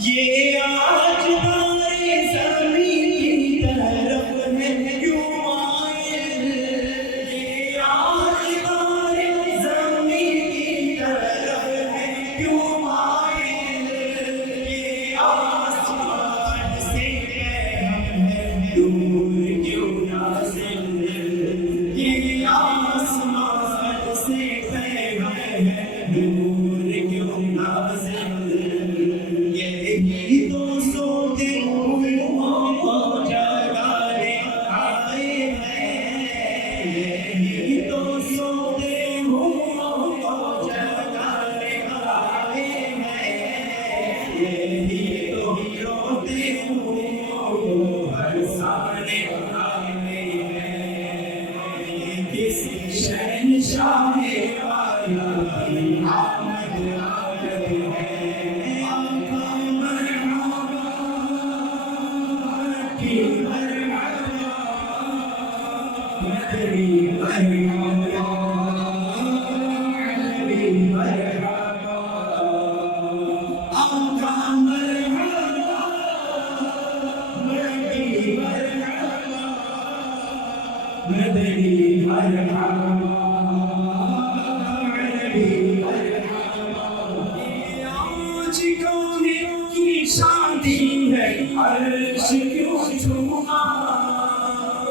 ये आज दारे ज़मीं की तरफ है क्यों माइल, ये आज दारे ज़मीं की तरफ है क्यों माइल, ये आसमान से पैगाम है दूर क्यों नाज़िल, ये आसमान से पैगाम है दूर क्यों नाज़िल। शांति है अर्श क्यों झूमा,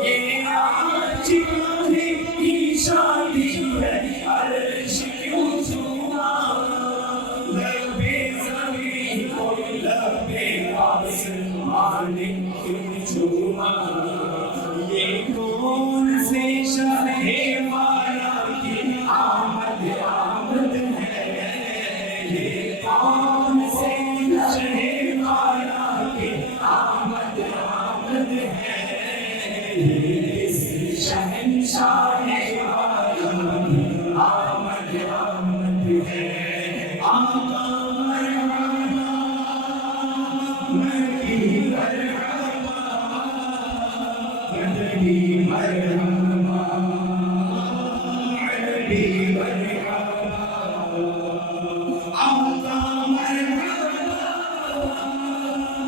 ये आज गाने की शांति है अर्श क्यों झूमा, लबे ज़मीं को लबे आसमान क्यों झूमा, ये कौन से शहे वाला की आमद आमद है, ये कौन से शहे आमद आमद है, इस शहंशाह आलम आमद आमद है। आका मरहबा मकी मरहबा मदनी मरहबा अरबी मरहबा, आका मरहबा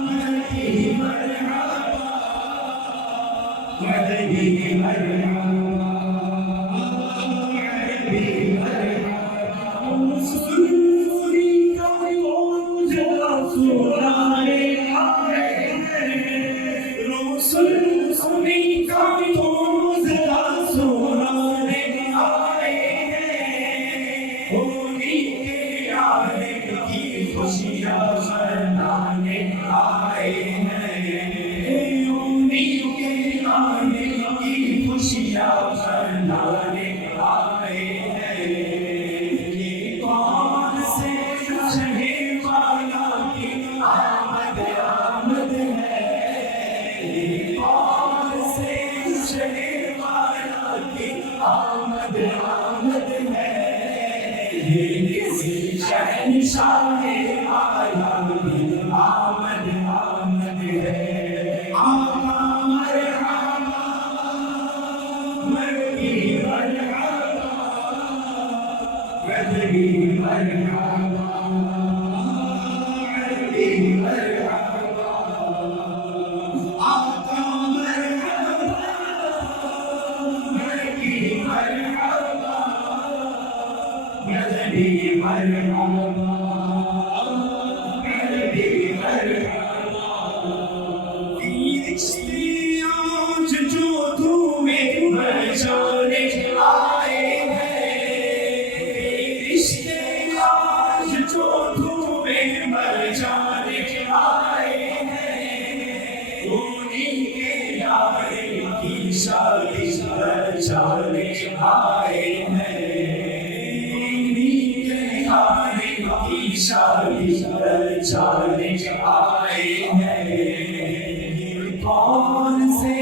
मकी मरहबा मदनी मरहबा अरबी मरहबा। सुरूरी का कौन जला सुनाने आए हैं, सुरूरी का कौन जला सुनाने आए हैं, होली के आने की खुशियाँ मनाने आए हैं, होली के आने की खुशियाँ मनाने आए हैं। ये कौन से शहे वाला की आमद आमद है, ये कौन से शहे वाला की आमद आमद है, ये किसी शहंशाह आलम की आमद आमद है। आका मरहबा मकी मरहबा मदनी मरहबा अरबी मरहबा, आका मरहबा मकी मरहबा मदनी मरहबा अरबी मरहबा। रिश्ते आज जो तुम्हें बचाने आए हैं, रिश्ते आज जो तुम्हें बचाने आए हैं, उन्हीं के यारे की शादी बचाने आए हैं, उन्हीं के यारे की शादी बचाने आए हैं। कौन से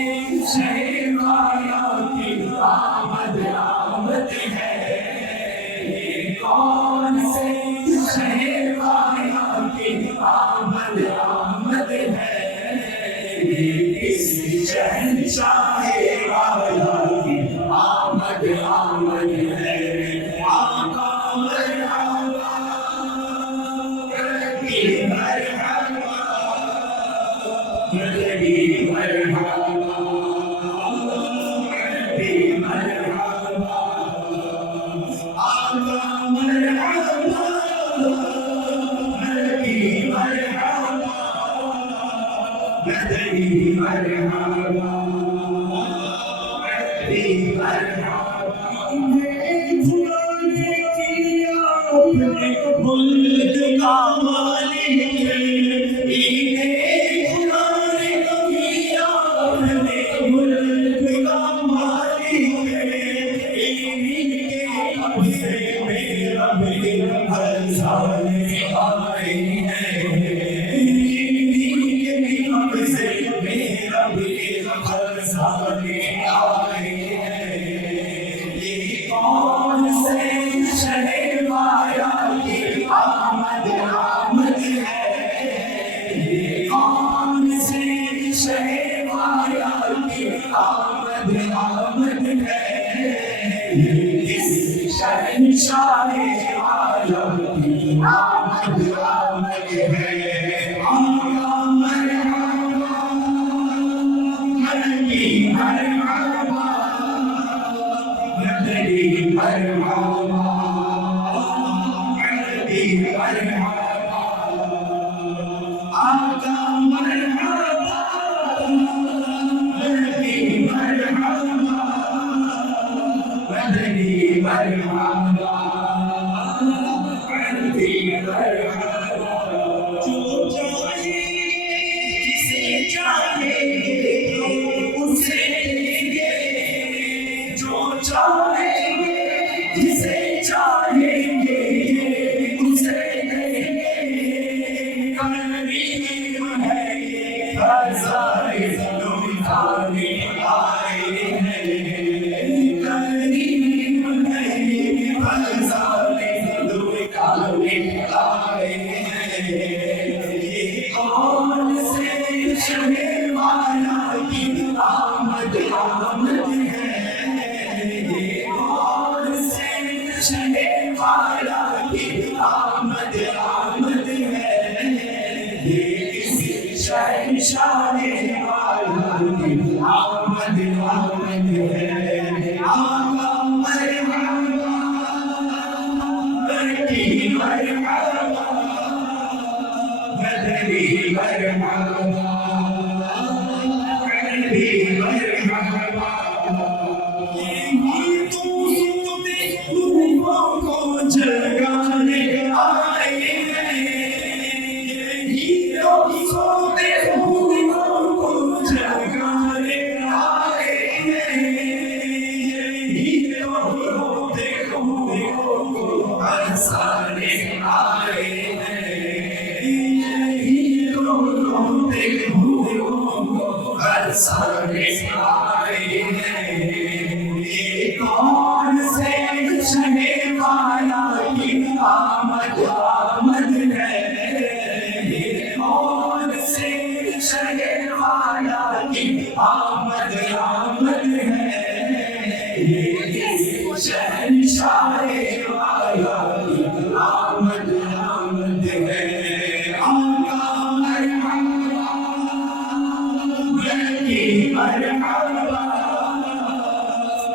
शहे वाला की आमद आमद है, ये कौन से शहे वाला की आमद आमद है, ये किस शहंशाहे वाला की आमद आमद है। आका मरहबा रबी मरहबा रबी मरहबा रबी मरहबा आका मरहबा रबी मरहबा रबी मरहबा रबी मरहबा। मुल्क का मालिक इन्हें खुदा ने किया, अपने मुल्क का मालिक इन्हीं के हक से मेरा हर साल आए हैं। इन्हीं के हक से मेरा हर साल आए हैं। ये कौन से शहवाया की आमद आमद है। ये कौन से शहवाया की आमद आमद है। इस शहंशाहे आलम की आमद आमद है। आका मरहबा रबी मरहबा रबी मरहबा रबी मरहबा आका मरहबा रबी मरहबा रबी मरहबा रबी मरहबा। जो चाहे जिसे चाहे उसे देंगे, जो चाहेंगे जिसे चाहेंगे उसे देंगे। करीम है ये हज़ारे लुटाने आए हैं। करीम है ये हज़ारे लुटाने आए हैं। ये कौन से शहवाला की आमद आमद है। ये कौन से शहवाला की आमद आमद है। ये किसी शहंशाहे वाला की आमद आमद है। आका मरहबा रबी मरहबा रबी मरहबा रबी मरहबा। यही तो सोते रूहों को जगाने आए हैं। यही तो सोते रूहों को जगाने आए हैं। यही तो रोते रूहों को हंसाने आए हैं। यही तो रोते रूहों को हंसाने आए हैं। ये कौन से शहवाला की आमद आमद है। ये कौन से शहवाला की आमद आमद है। ये किस शहंशाहे वाला की आमद आमद है। आका मरहबा रबी मरहबा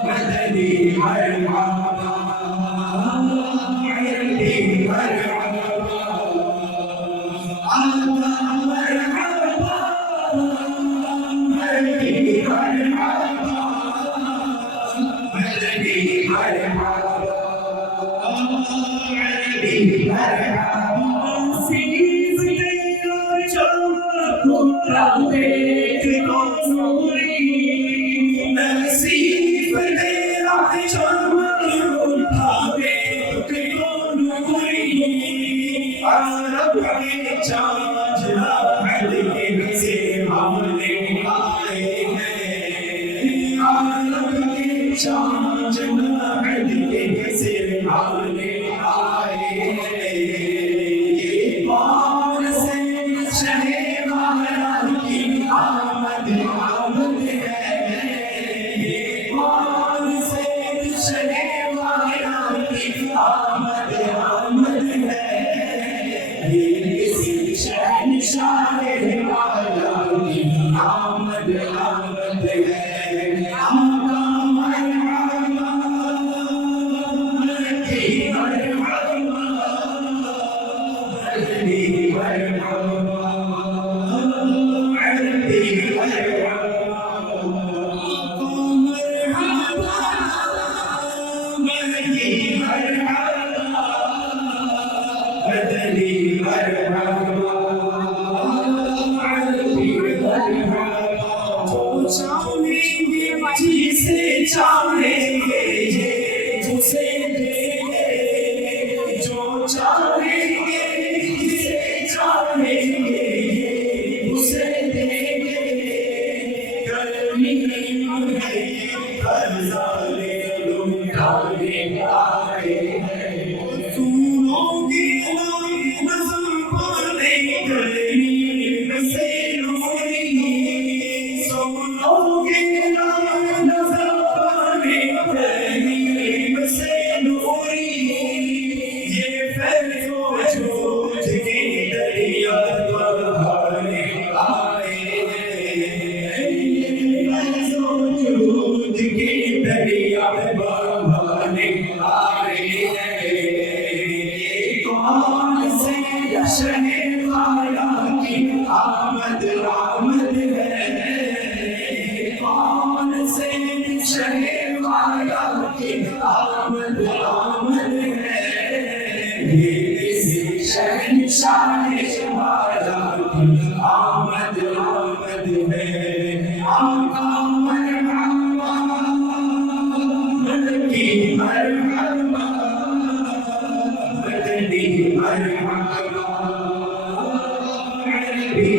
रबी मरहबा रबी मरहबा आका मरहबा रबी मरहबा रबी मरहबा रबी मरहबा। नसीब तेरा चमकता देख को नूरी। नसीब तेरा चमकता देख को नूरी। अरब के चाँद अहद से हमने आए हैं। अरब के चाँद अहद से हमने आए हैं। ये कौन से शहवाला की आमद आमद जिसे चाहेंगे ये उसे देंगे, जो चाहेंगे जिसे चाहेंगे ये उसे देंगे। गर्मी है खजाने लुटाने आए हैं, सुनोगे ना नज़म पाने गरीब से रोनी, सुनोगे ना नज़म पाने गरीब से रोनी। ये फैज़ो झूठ की दरिया बहाने आए हैं, ये फैज़ो झूठ की दरिया बहाने आए हैं। ये कौन से शहवाला की आमद आमद है, कौन से शहवाला की आमद आमद है। ये किसी शहंशाह वाला की आमद आमद है। आका मरहबा की मरहबा, मदनी मरहबा, अरबी